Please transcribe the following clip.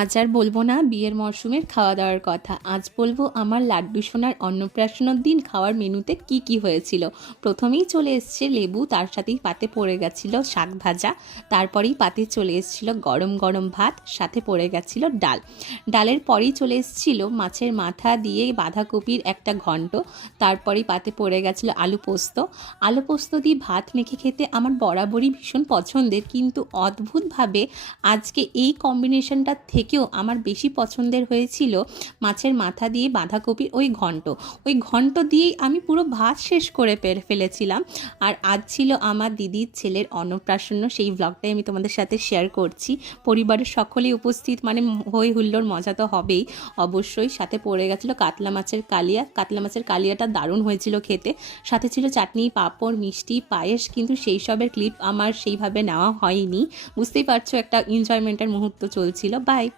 আজ আর বলবো না বিয়ের মরশুমের খাওয়া দাওয়ার কথা। আজ বলবো আমার লাড্ডু সোনার অন্নপ্রাশনের দিন খাওয়ার মেনুতে কি কি হয়েছিল। প্রথমেই চলে এসছে লেবু, তার সাথেই পাতে পড়ে গেছিল শাক ভাজা। তারপরেই পাতে চলে এসেছিল গরম গরম ভাত, সাথে পড়ে গেছিল ডাল। ডালের পরেই চলে এসেছিল মাছের মাথা দিয়ে বাঁধাকপির একটা ঘন্ট। তারপরেই পাতে পড়ে গেছিল আলু পোস্ত। আলু পোস্ত দিয়ে ভাত মেখে খেতে আমার বরাবরই ভীষণ পছন্দের, কিন্তু অদ্ভুতভাবে আজকে এই কম্বিনেশনটা থেকেও আমার বেশি পছন্দের হয়েছিল মাছের মাথা দিয়ে বাঁধাকপির ওই ঘন্ট দিয়েই আমি পুরো ভাত শেষ করে ফেলেছিলাম। আর আজ ছিল আমার দিদির ছেলের অন্নপ্রাশন, সেই ব্লগটাই আমি তোমাদের সাথে শেয়ার করছি। পরিবারের সকলেই উপস্থিত, মানে হই হুল্লোড়, মজা তো হবেই অবশ্যই। সাথে পড়ে গেছিলো কাতলা মাছের কালিয়া। কাতলা মাছের কালিয়াটা দারুণ হয়েছিল খেতে। সাথে ছিল চাটনি, পাঁপড়, মিষ্টি, পায়েস, কিন্তু সেই সবের ক্লিপ আমার সেইভাবে নেওয়া হয়নি। বুঝতেই পারছো একটা এনজয়মেন্টের মুহূর্ত চলছিল। বাই।